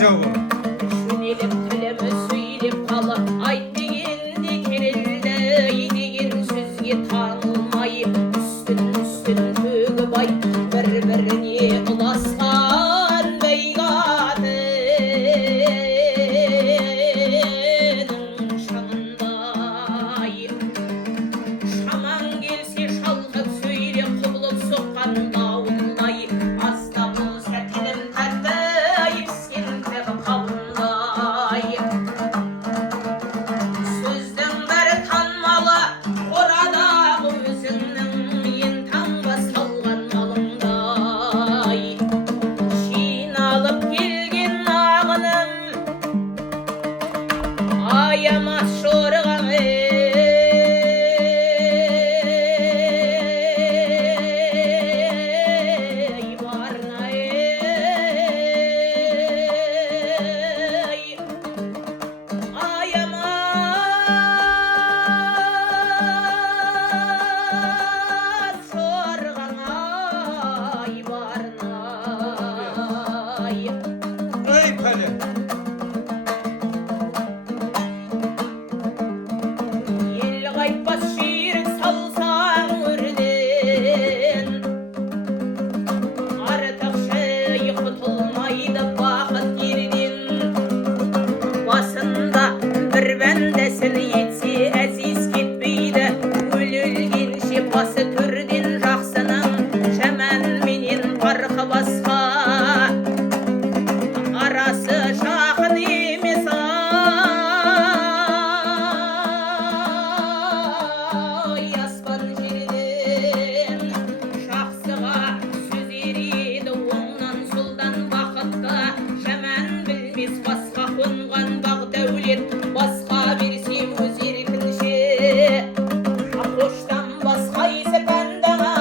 Sağ olun. Şünelim tülemi söylep kalıp ayt degende kerildi degen sözge tanılmay üstün tөгіп ай bir-birine ulaşkan beygadının şanınday şaman gelse şalkıp söylep kıbılıp sokkan davulday azda bulsa tilim tatayıp sen tegi kalınday sözdün biri tanmalı orada özünün yen tanga salgan malınday şiin alıp gelgen ağınım ayamaz şorgan ey barna ey ayamaz şorgan ay barna ey Ey pele. El qaytpas şiirik salsaң өрден артық шайы құтылмайды бақыт ерден басында бір бәндәсін етсе әзиз кетпейді өлгенше басы төрден жақсының жаман менен парқы басқа арасы жақын емес ай аспан жерден жақсыға сөз ереді оңнан солдан бақытқа жаман білмес басқа қонған бақ дәулет басқа берсе өз еркінше қоштан басқа есі пәндаңа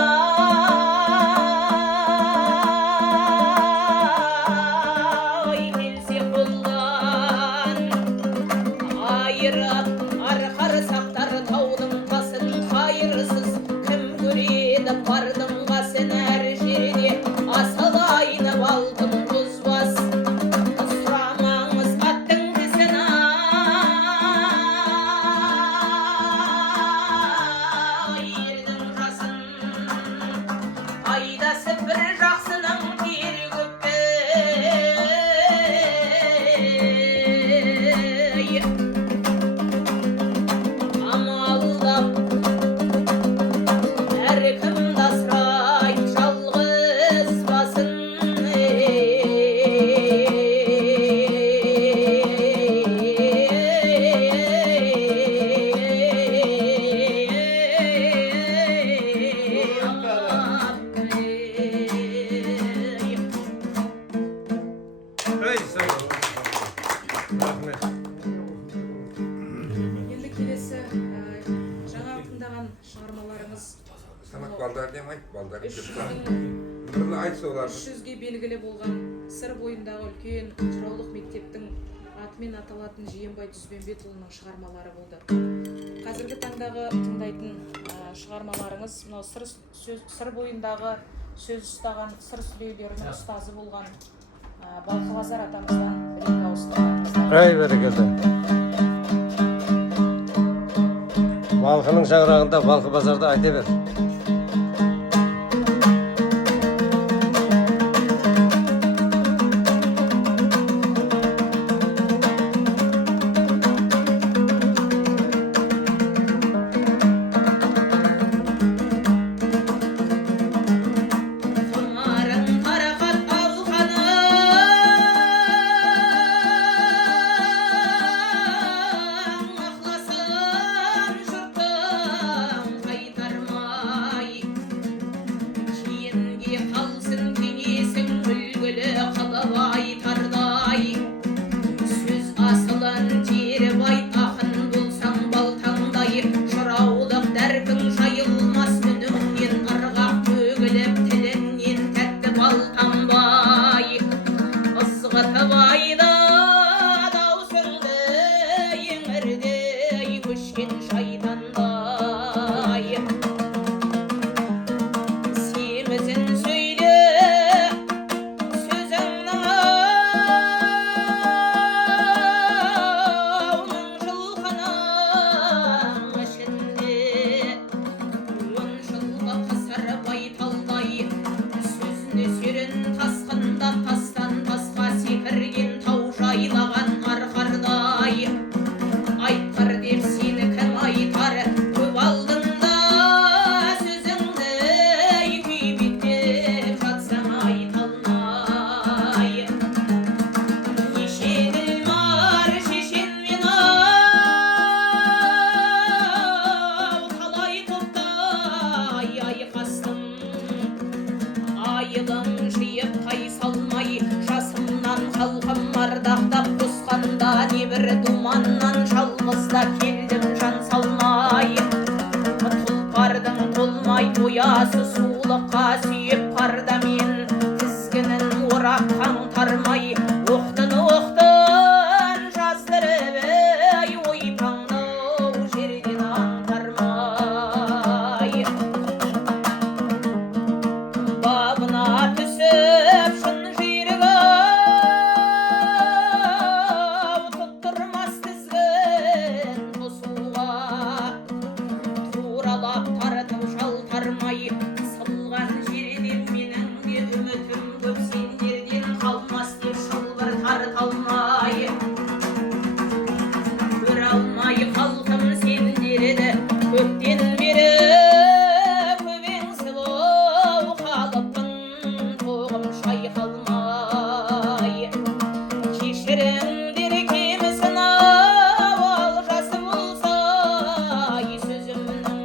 ай келсе қолдан айырып арқар сақтар таудың басын қайырсыз кім көреді бардың қасын әр жерде асыл айнып алтын бұзбас сұрамаңыз аттың тісін ай ердің жасын айдасы бір жақсының кері көп ей амалдап әркімді асырайды жалғыз басын Ey sağ olun. Rahmet. Енді келесі жаңа тыңдаған шығармаларыңыз Санақ балдар демай, балдар үш деп жүздің Бірлі айтса олар. 300-ге белгілі болған сыр бойындағы үлкен жыраулық мектептің атымен аталатын Жиенбай Дүзбенбетұлының шығармалары болды. Қазіргі таңдағы тыңдайтын шығармаларыңыз мынау сыр бойындағы сөз ұстаған сыр сүлейлерінің ұстазы болған Балқыбазар атамыздан бір-екі ауыз тыңдаңыздар. Ай бәрекелді. Балқының шаңырағында балқы базарда айта бер. Сонарын қарақат алқаны ықласын жұрттың қайтарма bir dumandan жалғызда келдім жан салмай тұлпардың толмай боясы сұлыққа сүйіп барда мен тізгінін орап қаңтармай оқтын жаздырып ойпаңдау жерден аңтармай бабына түсіп шын жүйрігі тұттырмас тізгін тосуға туралап тартып жалтармай сылған жерден менің де үмітім көп сендерден қалмас деп шылбыр тарталмай көре алмай халқым сендерді көптен бері көбеңсіп қалыппын тоғым шайқалмай кешіріңдер кемісін ал жасы болса сөзімнің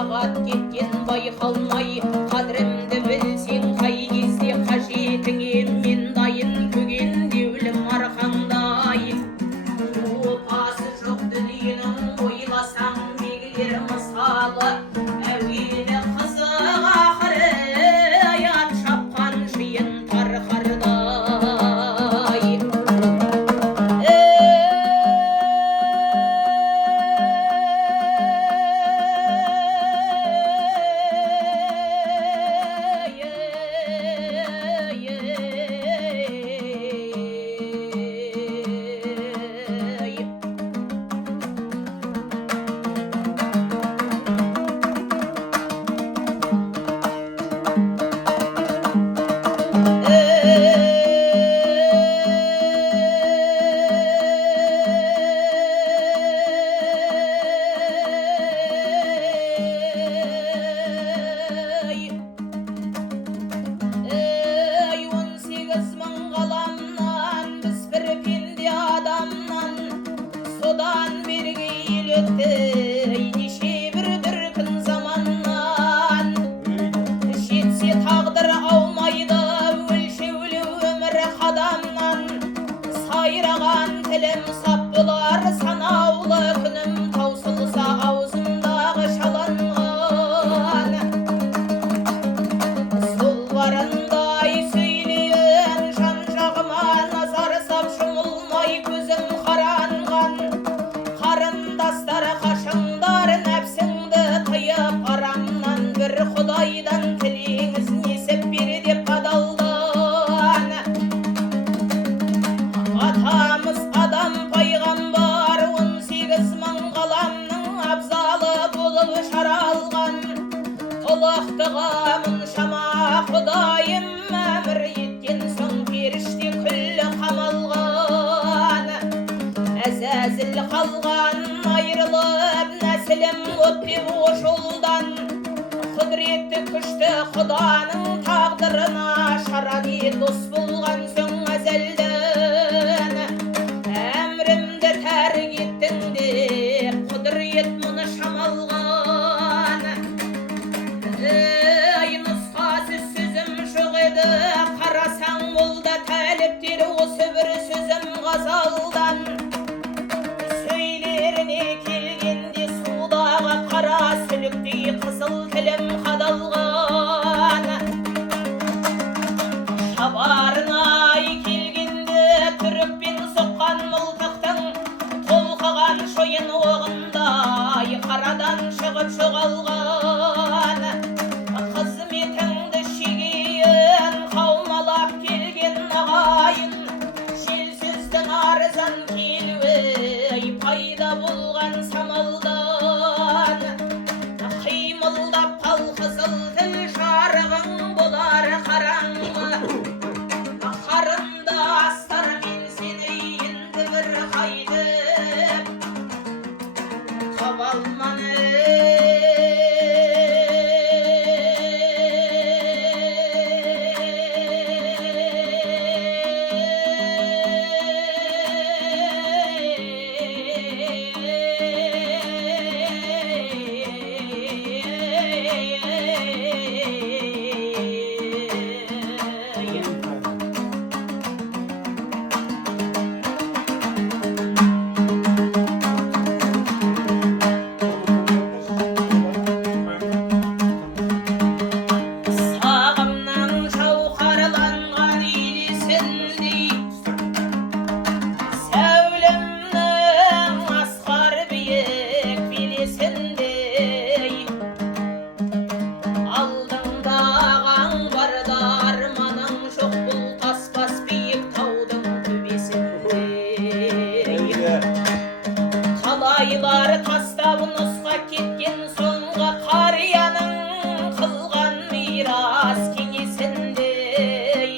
ағат кеткен байқалмай қадірімді білсең қай кезде қажетіңе мен дайын көгендеулім арқаңдай опасы жоқ дүниенің ойласаң белгілер мысалы әуелі қызық ақыры аят шапқан жиын тарқардай Ey 18 мың ғаламнан біз бір пенде адамнан содан бергі ел өтті неше бір дүркін заманнан жетсе тағдыр аумайды өлшеулі өмір қадамнан сайраған тілім сап болар санаулы күнім таусылса аузымдағы шаланған сол барындай сөйлейін жан жағыма назар сап жұмылмай көзім қаранған қарындастар қашыңдар нәпсіңді тыйып арамнан бір құдайдан тілеңіз несіп бер деп қадалдан атамыз адам пайғамбар 18 мың ғаламның абзалы болып жаралған ұлықтығы мұншама құдайым әмір еткен соң періште күллі қамалған әзәзіл қалған айрылып нәсілім өтпеп о жолдан құдіретті күшті құданың тағдырына шаради дос болған соң әзелден әмірімді тәрк еттің деп құдірет мұны шамалған ей нұсқасы сөзім жоқ еді қарасаң ол да тәліптер осы бір сөзім ғазалдан сөйлеріне келгенде судағы қара сүліктей қызыл тілім қадалған шабарына келгенде түрікпен соққан мылтықтың толқыған шойын оғындай қарадан шығып жоғалған қызметіңді шегейін қаумалап келген ағайын жел сөздің арзан келуі пайда болған самалдан қимылдап қал қызыл тіл жарығың болар қараңғы қарындастар мен сені енді бір қайтып таба алманы келесіндей сәулемнің асқар биік белесіндей алдыңда аңғарда арманың жоқ бұл таспас биік таудың төбесіндей талайлар тастап нұсқа кеткен соңғы қарияның қылған мирас кеңесіндей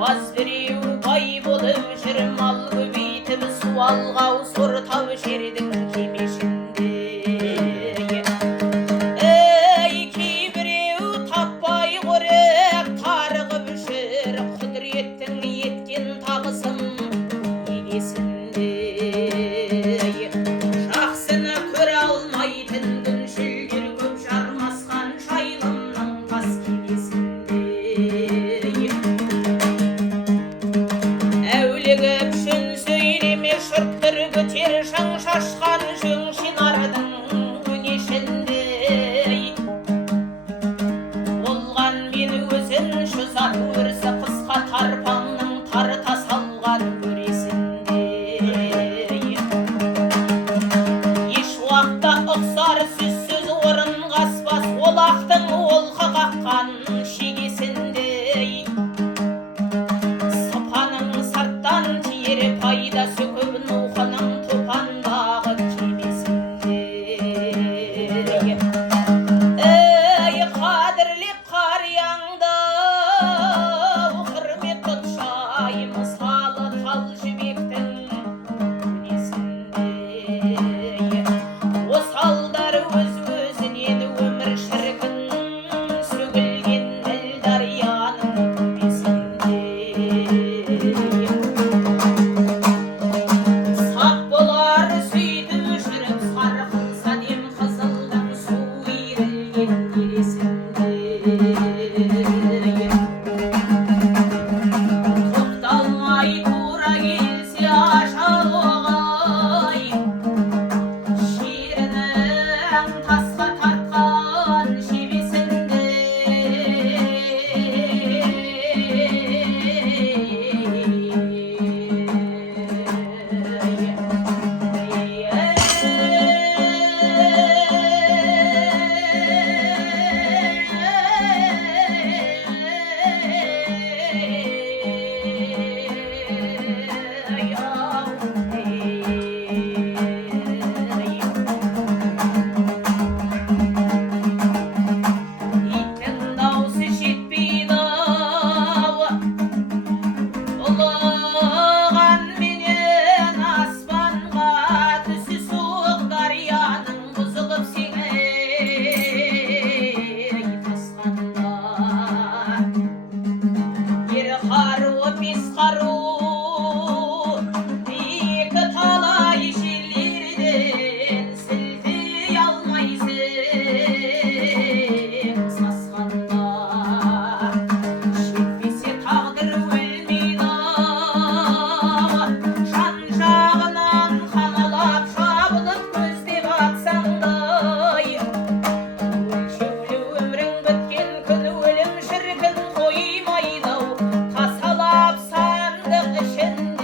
баз біреу бай болып жүр мал көбейтіп су алғау сортау жердің кемешіндей кейбіреу таппай қорек тарығып жүр құдіреттің еткен тағысын егесіндей жақсыны көре алмайтын күншілдер көп жармасқан жайылымның тас кемесіндей әулігі пішін сөйлеме жұрт түргітер шаң шашқан жөн шинардың өнешіндей болған мен өзін жүзат өрісі қысқа тарпаңның тарта салған көресіндей еш уақытта ұқсар сөзсіз орын қаспас олақтың олқы қаққан шегесіндей сыпаның сырттан тиер пайдасы көп нухының топандағы кемесіндей қадірлеп қарияңды құрмет тұтшай мысалы тал жібектің өнесіндей осалдар өз-өзінен өмір шіркін сөгілген ніл дарияның төбесіндей сап болар сөйтіп жүріп сарқылса дем қызылдың су иірілген елесіндей тоқталмай тура келсе ажал оғай шерінің тасқа тартқан иттің даусы жетпейді ұлыған менен аспанға түсі суық дарияның бұзылып сеңей тасқанда бір қару бес қару екі талай жерлерден сілтей алмайсың сасқанда жетпесе тағдыр өлмейді жан жағынан қамалап жабылып көздеп атсаңдай өлшеулі өмірің біткен күн өлім шіркін қоймайды тасалап сандық ішінде